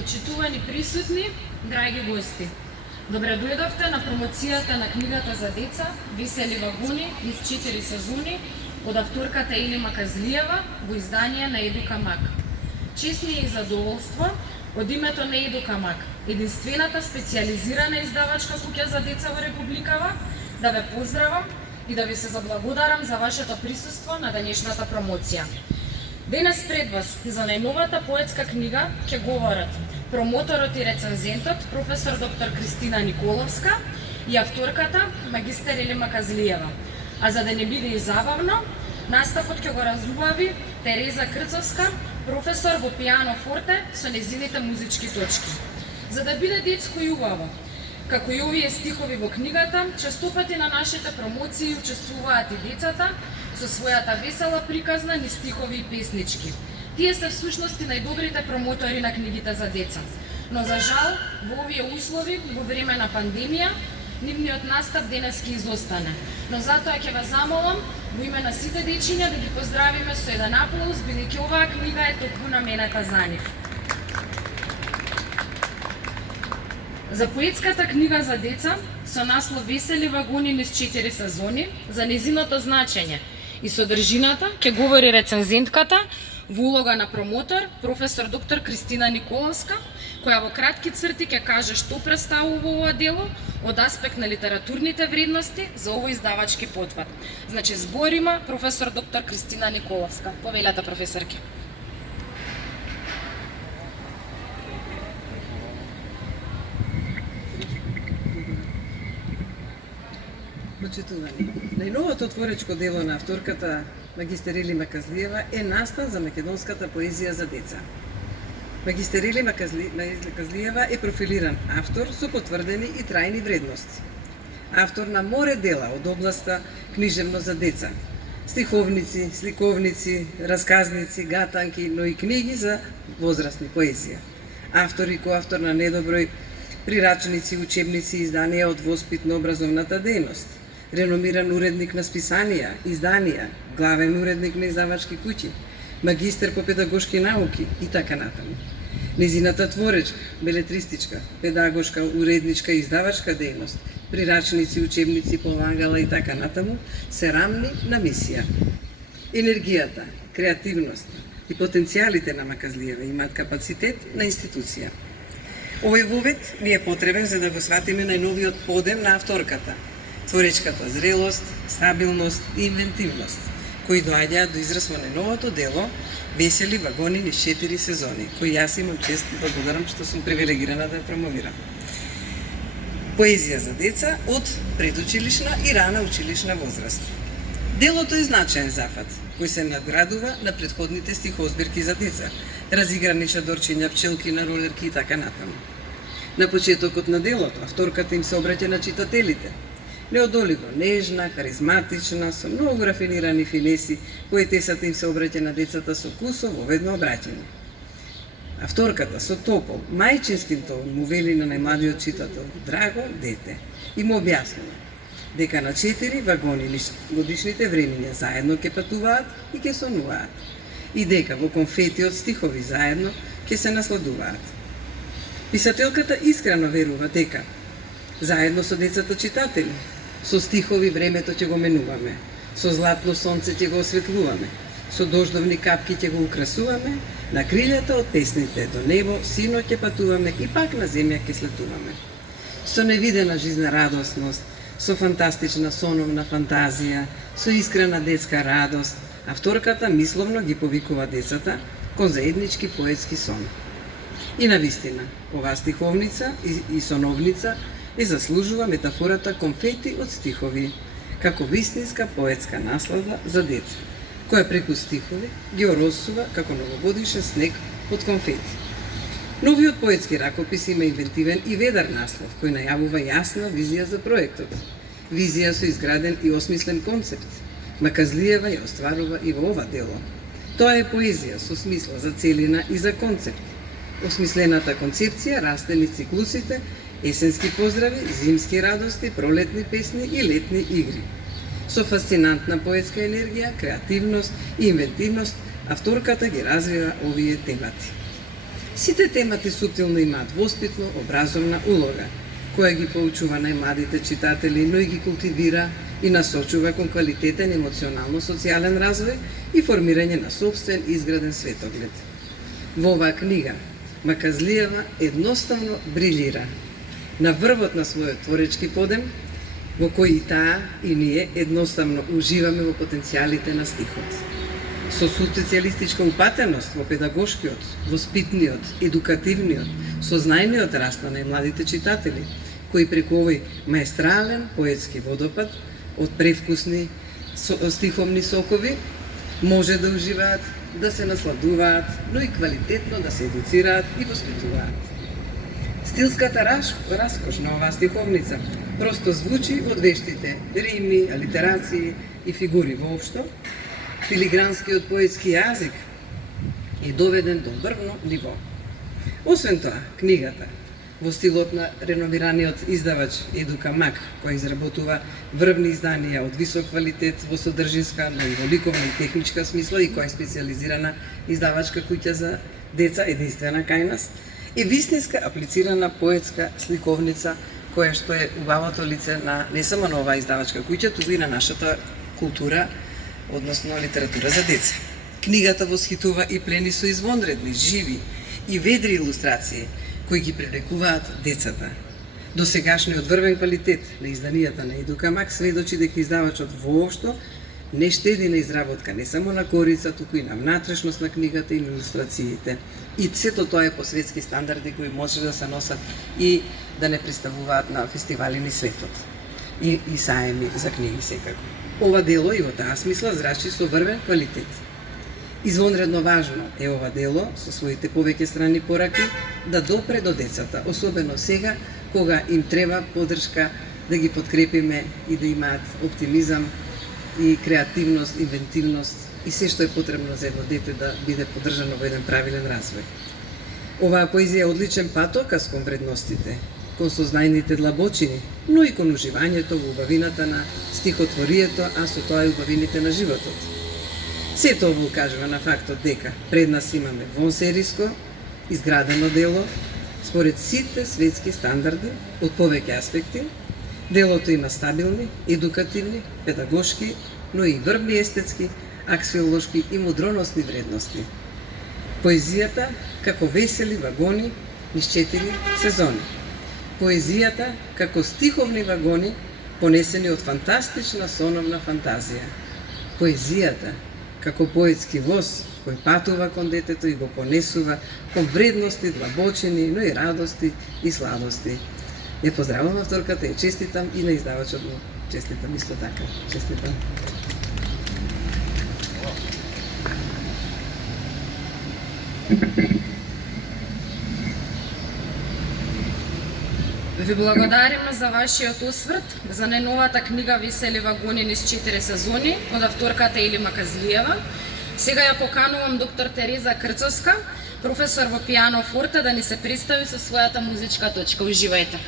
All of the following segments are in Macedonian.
Почитувани присутни, драги гости, добре дојдовте на промоцијата на книгата за деца Весели вагони низ 4 сезони од авторката Ели Маказлиева во издание на Едука Мак. Чест ми е и задоволство од името на Едука Мак, единствената специјализирана издавачка куќа за деца во Републикава, да ве поздравам и да ви се заблагодарам за вашето присуство на денешната промоција. Денес пред вас за најновата поетска книга ќе говорат промоторот и рецензентот професор доктор Кристина Николовска и авторката магистер Ели Маказлиева. А за да не биде и забавно, наставот ќе го разубави Тереза Крцовска, професор во пијано форте со незините музички точки. За да биде детско и убаво, како и овие стихови во книгата, честопати на нашите промоции учествуваат и децата со својата весела приказна низ стихови и песнички. Тие се всушност и најдобрите промотори на книгите за деца. Но за жал, во овие услови, во време на пандемија, нивниот настап денес ќе изостане. Но затоа ќе ве замолам во име на сите дечиња да ги поздравиме со еден аплауз, бидејќи оваа книга е токму наменета за нив. За поетската книга за деца со наслов Весели вагони низ 4 сезони, за незиното значење и содржината ќе говори рецензентката во улога на промотор, професор доктор Кристина Николовска, која во кратки црти ќе каже што представува ова дело од аспект на литературните вредности за овој издавачки потвар. Значи, зборима професор доктор Кристина Николовска. Повелете, професорке. Почитувани, најновото творечко дело на авторката магистер Ели Маказлиева е настан за македонската поезија за деца. Магистер Ели Маказлиева е профилиран автор со потврдени и трајни вредности. Автор на море дела од областа книжевност за деца, стиховници, сликовници, расказници, гатанки, но и книги за возрастни поезија. Автор и коавтор на недоброј прирачници, учебници и изданија од воспитно-образовната дејност. Реномиран уредник на списанија, изданија, главен уредник на издавачки куќи, магистер по педагошки науки и така натаму. Незината творечка, белетристичка, педагошка, уредничка и издавачка дејност, прирачници, учебници по Лангала и така натаму, се рамни на мисија. Енергијата, креативноста и потенцијалите на Маказлиева имаат капацитет на институција. Овој вовед ни е потребен за да го сватиме најновиот подем на авторката, творечката зрелост, стабилност и инвентивност, кои доаѓаат до израз во најновото дело Весели вагони низ 4 сезони, кои јас имам чест да благодарам што сум привилегирана да ја промовирам. Поезија за деца од предучилишна и рана училишна возраст. Делото е значаен зафат, кој се надградува на претходните стихозбирки за деца, разиграни шадорчиња, пчелки на ролерки и така натаму. На почетокот на делото, авторката им се обраќа на читателите, неодоливо нежна, харизматична, со многу рафинирани финеси, поетесата им се обраќа на децата со кусово ведно обраќање. Авторката со топол, мајчински тон му вели на најмладиот читател: драго дете, и му објаснува дека на 4 вагони годишните времиња заедно ќе патуваат и ќе сонуваат, и дека во конфети од стихови заедно ќе се насладуваат. Писателката искрено верува дека заедно со децата читатели, со стихови времето ќе го менуваме, со златно сонце ќе го осветлуваме, со дождовни капки ќе го украсуваме, на крилјата од песните до небо сино ќе патуваме и пак на земја ќе слетуваме. Со невидена жизнерадосност, со фантастична соновна фантазија, со искрена детска радост, авторката мисловно ги повикува децата кон заеднички поетски сон. И навистина, оваа стиховница и соновница и заслужува метафората конфети од стихови, како вистинска поетска наслада за деца, која преку стихови ги оросува како новогодишен снег од конфети. Новиот поетски ракопис има инвентивен и ведар наслов, кој најавува јасна визија за проектот. Визија со изграден и осмислен концепт. Маказлиева ја остварува и во ова дело. Тоа е поезија со смисла за целина и за концепт. Осмислената концепција расте низ циклусите, есенски поздрави, зимски радости, пролетни песни и летни игри. Со фасцинантна поетска енергија, креативност и инвентивност, авторката ги развива овие темати. Сите темати суптилно имаат воспитно, образовна улога, која ги поучува најмладите читатели, но и ги култивира и насочува кон квалитетен емоционално-социјален развој и формирање на собствен изграден светоглед. Во оваа книга Маказлиева едноставно брилира на врвот на својот творечки подем, во кој и таа и ние едноставно уживаме во потенцијалите на стихот. Со социјалистичка упатеност во педагошкиот, воспитниот, едукативниот, сознајниот раст на најмладите читатели, кои преку овој маестрален поетски водопад од превкусни стиховни сокови може да уживаат, да се насладуваат, но и квалитетно да се едуцираат и воспитуваат. Стилската раскош на оваа стиховница просто звучи од вештите рими, алитерации и фигури воопшто, филигранскиот поетски јазик е доведен до врвно ниво. Освен тоа, книгата во стилот на реновираниот издавач Едука Мак, кој изработува врвни изданија од висок квалитет во содржинска, но и во ликовна и техничка смисла и која е специализирана издавачка куќа за деца, единствена кај нас, е вистинска аплицирана поетска сликовница која што е убавото лице на не само на оваа издавачка куќа, туку и на нашата култура, односно литература за деца. Книгата восхитува и плени со извонредни, живи и ведри илустрации кои ги привлекуваат децата. Досегашниот врвен квалитет на изданијата на Едука Мак сведочи дека издавачот воопшто не штеди на изработка не само на корица, туку и на внатрешност на книгата и на илустрациите. И сето тоа е по светски стандарди кои може да се носат и да не представуваат на фестивали ни светот. И саеми за книги секако. Ова дело и во таа смисла зрачи со врвен квалитет. Извонредно важно е ова дело со своите повеќе страни пораки да допре до децата, особено сега кога им треба поддршка да ги подкрепиме и да имаат оптимизам и креативност, инвентивност и се што е потребно за едно дете да биде поддржано во еден правилен развој. Оваа поезија е одличен патоказ кон вредностите, кон сознајните длабочини, но и кон уживањето во убавината на стихотворието, а со тоа и убавините на животот. Сето ово укажува на фактот дека пред нас имаме вонсериско, изградено дело, според сите светски стандарди од повеќе аспекти. Делото има стабилни, едукативни, педагошки, но и врвни естетски, аксиолошки и мудроносни вредности. Поезијата како весели вагони низ 4 сезони. Поезијата како стиховни вагони понесени од фантастична соновна фантазија. Поезијата како поетски воз кој патува кон детето и го понесува кон вредности, длабочини, но и радости и сладости. Ја поздравувам авторката, ја честитам и на издавачот му. Честитам исто така. Честитам. Ви благодариме за вашиот осврт за најновата книга Весели вагони низ 4 сезони од авторката Ели Маказлиева. Сега ја поканувам доктор Тереза Крцовска, професор во пијано форте, да ни се представи со својата музичка точка. Уживајте.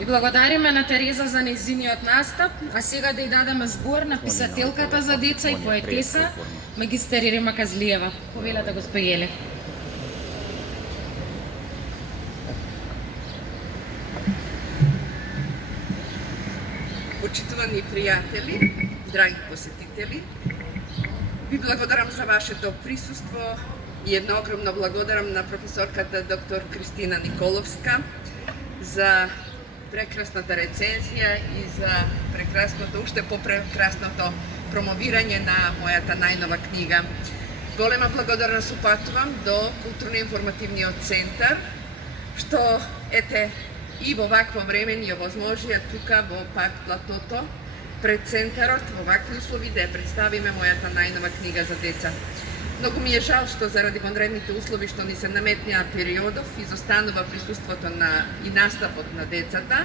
И благодариме на Тереза за нејзиниот настап, а сега да ја дадеме збор на писателката за деца и поетеса, магистер Ирина Казлиева. Повелете, госпожа Јеле. Почитувани пријатели, драги посетители, ви благодарам за вашето присуство и едно огромно благодарам на професорката доктор Кристина Николовска за прекрасната рецензија и за прекрасното, уште попрекрасното промовирање на мојата најнова книга. Голема благодарност упатувам до Културно-информативниот центар, што ете и во вакво време ни овозможија тука во парк Платото пред центарот во вакви услови да ја представиме мојата најнова книга за деца. Многу ми е жал што заради вонредните услови што ни се наметнија периодов изостанува присуството и настапот на децата,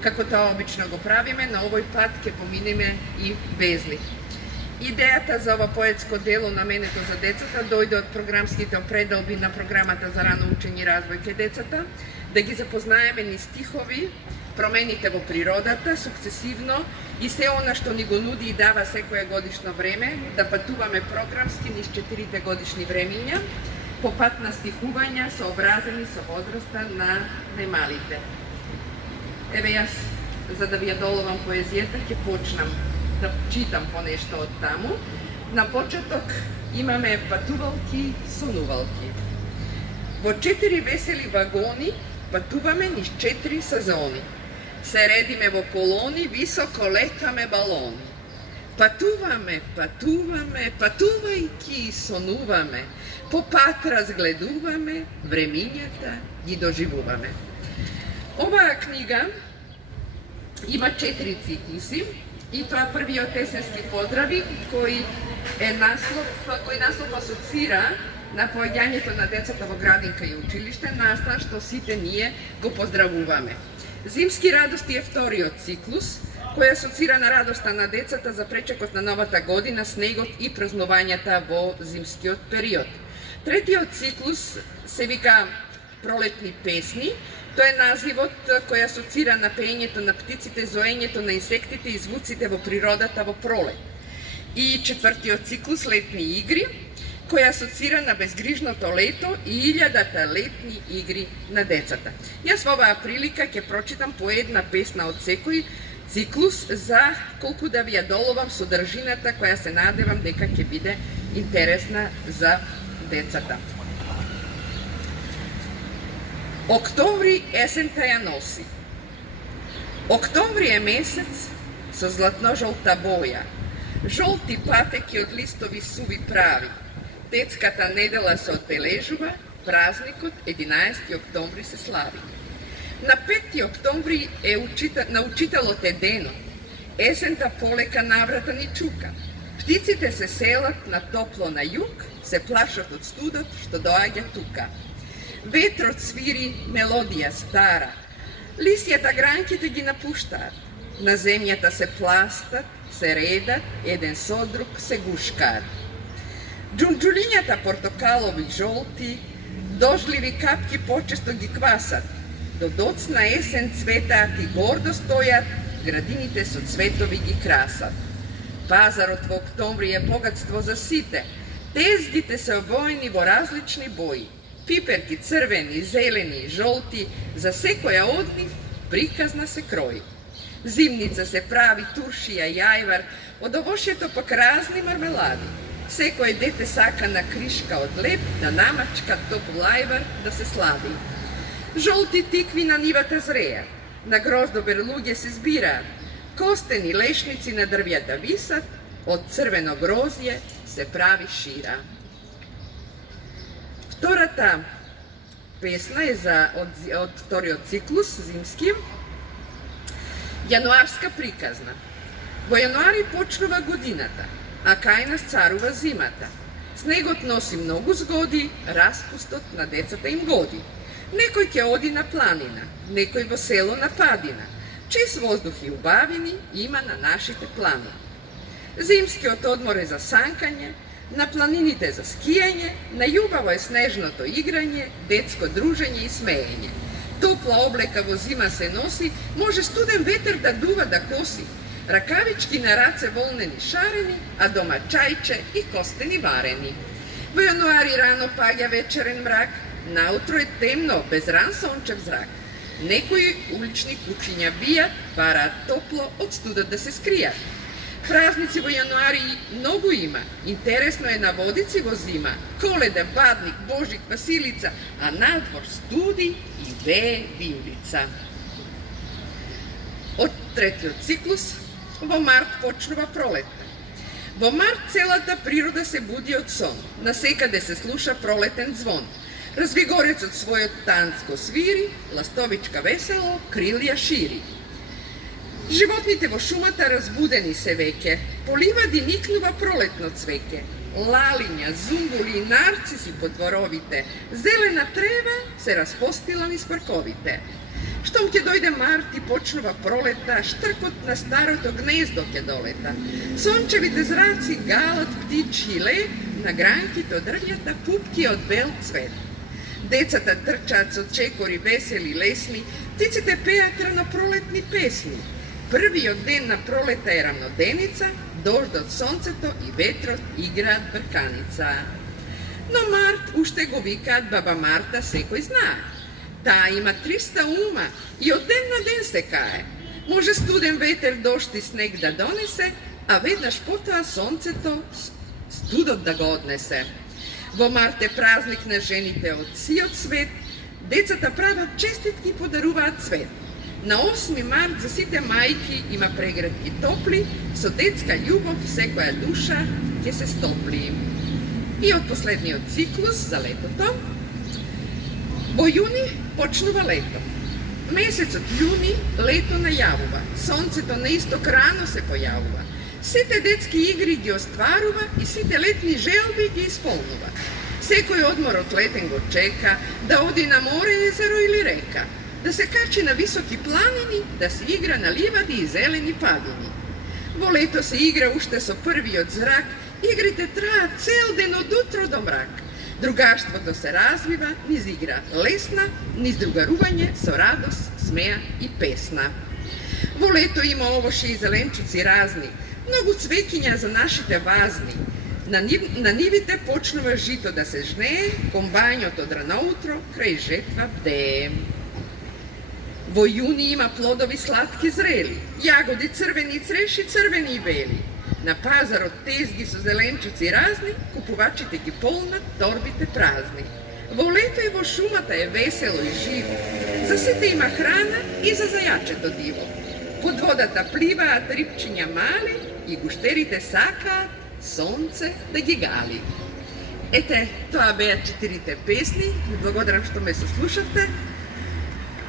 како тоа обично го правиме, на овој пат ќе поминеме и без нив. Идејата за ова поетско дело наменето за децата дојде од програмските определби на програмата за рано учење и развој кај децата, да ги запознаеме ни стихови, промените во природата, сукцесивно и се она што ни го нуди и дава секое годишно време, да патуваме програмски низ 4 годишни времиња, по пат на стихувања сообразени со возраста на најмалите. Еве јас, за да ви ја доловам поезијата, ќе почнам да читам по нешто од таму. На почеток имаме патувалки, сонувалки. Во 4 весели вагони патуваме низ 4 сезони. Се редиме во колони, високо летаме балони. Патуваме, патуваме, патувајќи сонуваме, по пат разгледуваме, времињата ги доживуваме. Оваа книга има 4 циклуси и тоа првиот есенски поздрави кој наслов асоцира на поаѓањето на децата во градинка и училиште, настан што сите ние го поздравуваме. Зимски радости е вториот циклус, кој асоцира на радоста на децата за пречекот на новата година, снегот и празнувањата во зимскиот период. Третиот циклус се вика Пролетни песни. Тоа е називот кој асоцира на пеењето на птиците, зоењето на инсектите и звуците во природата во пролет. И четвртиот циклус Летни игри, кој асоцира на безгрижното лето и 1000 летни игри на децата. Јас во оваа прилика ќе прочитам по една песна од секој циклус за колку да ви ја доловам содржината која се надевам дека ќе биде интересна за децата. Октомври есента ја носи. Октомври е месец со златно-жолта боја. Жолти патеки од листови суви прави. Детската недела се одбележува, празникот 11 октомври се слави. На 5 октомври на учителот е денот. Есента полека наврата ни чука. Птиците се селат на топло на југ, се плашат од студот што доаѓа тука. Ветрот свири мелодија стара, лисјата гранките ги напуштаат, на земјата се пластат, се редат, еден со друг се гушкаат. Джунджулињата портокалови жолти, дожливи капки почесто ги квасат, до доцна есен цветаат и гордо стојат, градините со цветови ги красат. Пазарот во октомври е богатство за сите, тездите се обоени во различни бои, пиперки црвени, зелени, жолти, за секоја од нив приказна се крои. Зимница се прави туршија, јајвар, од овошјето пак разни мармелади. Секој дете сака на кришка од леп, да намачка топл ајвар да се слади. Жолти тикви на нивата зреат, на гроздовер луѓе се збираат, костени лешници на дрвјата висат, од црвено грозје се прави шира. Втората песна е од вториот циклус, зимски, јануарска приказна. Во јануари почнува годината, а кај нас царува зимата. Снегот носи многу згоди, распустот на децата им годи. Некој ќе оди на планина, некој во село на падина. Чист воздух и убавини има на нашите планини. Зимскиот одмор е за санкање, на планините за скијање, на љубаво е снежното играње, детско дружење и смеење. Topla obleka во зима се носи, може студен ветер да дува да коси. Ракавички на раце волнени шарени, а дома чајче и костени варени. Во јануари рано паѓа вечерен мрак, наутро е темно, без ран сончев зрак. Некои улични кучиња бијат, бараат топло од студот да се скријат. Празници во јануари многу има. Интересно е на водици во зима. Коледа, Бадник, Божик, Василица, а надвор студи и вее виулица. Од третиот циклус, во март почнува пролетта. Во март целата природа се буди од сон. Насекаде се слуша пролетен звон. Развигорецот својот танц го свири, ластовичка весело крилја шири. Животните во шумата разбудени се веќе, по ливади никнува пролетно цвеќе. Лалиња, зумбули и нарциси по дворовите, зелена трева се распостила низ парковите. Штом ќе дојде март и почнува пролета, штркот на старото гнездо ќе долета. Сончевите зраци галат птичји лет, на гранките од дрвјата пупки од бел цвет. Децата трчаат со чекори весели лесни, птиците пеат ранопролетни песни. Првиот ден на пролета е рамноденица, дождот, сонцето и ветрот играат брканица. Но март уште го викаат баба Марта, секој знае. Таа има 300 ума и од ден на ден се кае. Може студен ветер, дожд и снег да донесе, а веднаш потоа сонцето студот да го однесе. Во март е празник на жените од сиот свет, децата прават честитки и подаруваат цвет. На 8 март за сите мајки има прегратки топли, со детска љубов секоја душа ќе се стопли. И од последниот циклус за летото, во јуни почнува лето. Месецот јуни лето најавува, сонцето на исток рано се појавува. Сите детски игри ги остварува и сите летни желби ги исполнува. Секој одмор од летен го чека, да оди на море, езеро или река, да се качи на високи планини, да се игра на ливади и зелени падини. Во лето се игра уште со првиот зрак, игрите траат цел ден од утро до мрак. Другарството се развива низ игра лесна, низ другарување со радост, смеа и песна. Во лето има овоши и зеленчуци разни, многу цвеќиња за нашите вазни. На нивите почнува жито да се жнее, комбајњот од раноутро крај жетва бдее. Во јуни има плодови сладки зрели, јагоди црвени и цреши црвени и бели. На пазарот тезги со зеленчуци разни, купувачите ги полнат, торбите празни. Во лето и во шумата е весело и живо, за сите има храна и за зајачето диво. Под водата пливаат рибчиња мали и гуштерите сакаат сонце да ги гали. Ете, тоа беа 4 песни, ви благодарам што ме сослушавте.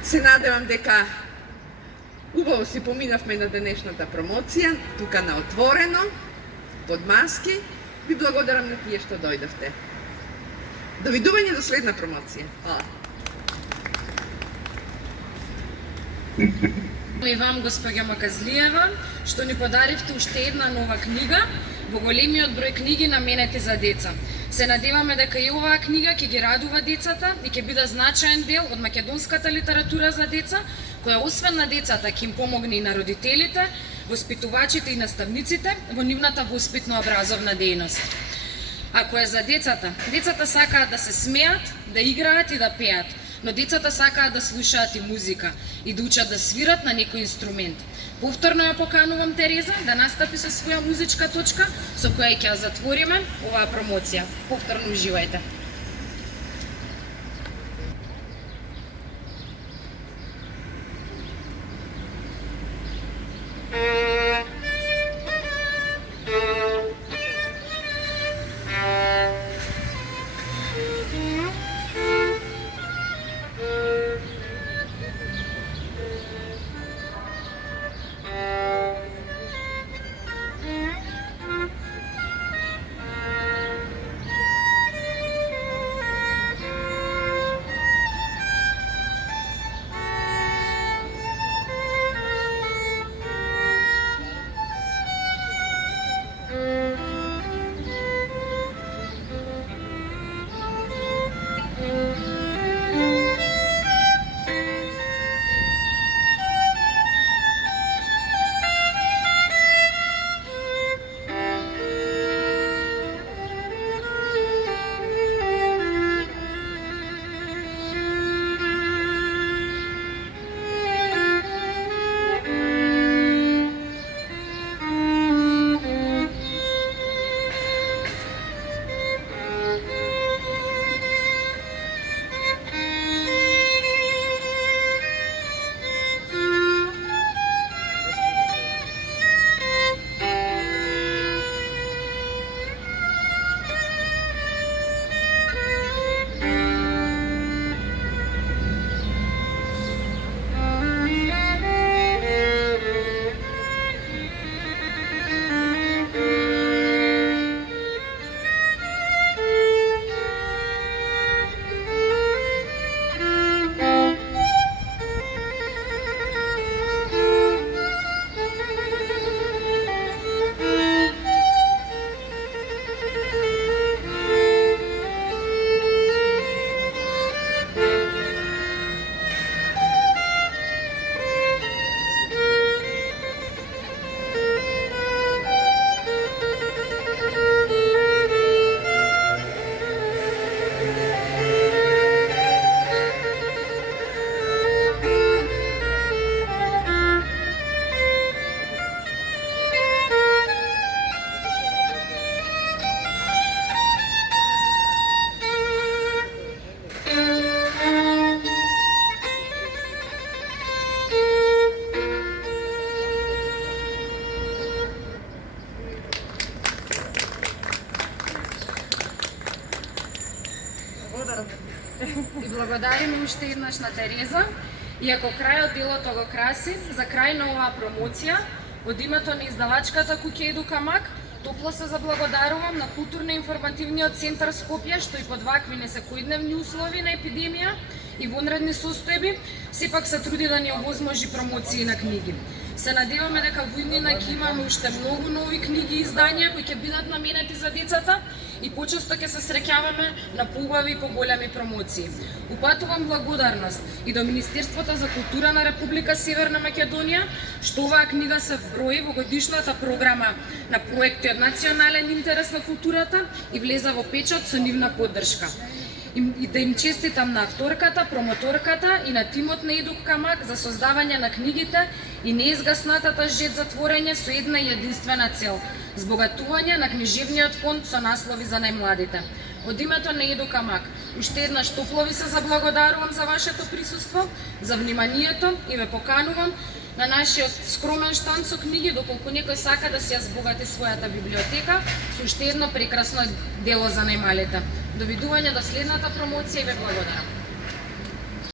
Се надевам дека убаво си поминавме на денешната промоција, тука на отворено, под маски. Ви благодарам на тие што дојдовте. Довидување до следна промоција. Hvala. И вам, госпоѓа Маказлиева, што ни подаривте уште една нова книга во големиот број книги наменети за деца. Се надеваме дека и оваа книга ќе ги радува децата и ќе биде значаен дел од македонската литература за деца, која освен на децата ќе им помогне и на родителите, воспитувачите и наставниците во нивната воспитно-образовна дејност. Ако е за децата, децата сакаат да се смеат, да играат и да пеат, но децата сакаат да слушаат и музика и да учат да свират на некој инструмент. Повторно ја поканувам Тереза да настапи со своја музичка точка со која ќе ја затвориме оваа промоција. Повторно уживајте. И благодариме уште еднаш на Тереза. Иако крајот делото го краси, за крај на оваа промоција, од името на издавачката куќа Едукамак, топло се заблагодарувам на Културно-информативниот центар Скопје, што и под вакви несекојдневни услови на епидемија и вонредни состојби, сепак се труди да ни овозможи промоции на книги. Се надеваме дека во иднина ќе имаме уште многу нови книги и издања кои ќе бидат наменети за децата и почесто ќе се среќаваме на поубави и поголеми промоции. Упатувам благодарност и до Министерството за култура на Република Северна Македонија, што оваа книга се вброи во годишната програма на проекти од национален интерес на културата и влеза во печат со нивна поддршка. И да им честитам на авторката, промоторката и на тимот на Едукамак за создавање на книгите и неизгаснатата жет за творење со една и единствена цел – збогатување на книжевниот фонд со наслови за најмладите. Од името на Едукамак, уште еднаш топло ви се заблагодарувам за вашето присуство, за вниманието и ве поканувам на нашиот скромен штанд со книги, доколку некој сака да си ја збогати својата библиотека со уште едно прекрасно дело за најмалите. Довидување до следната промоција и ве благодарам.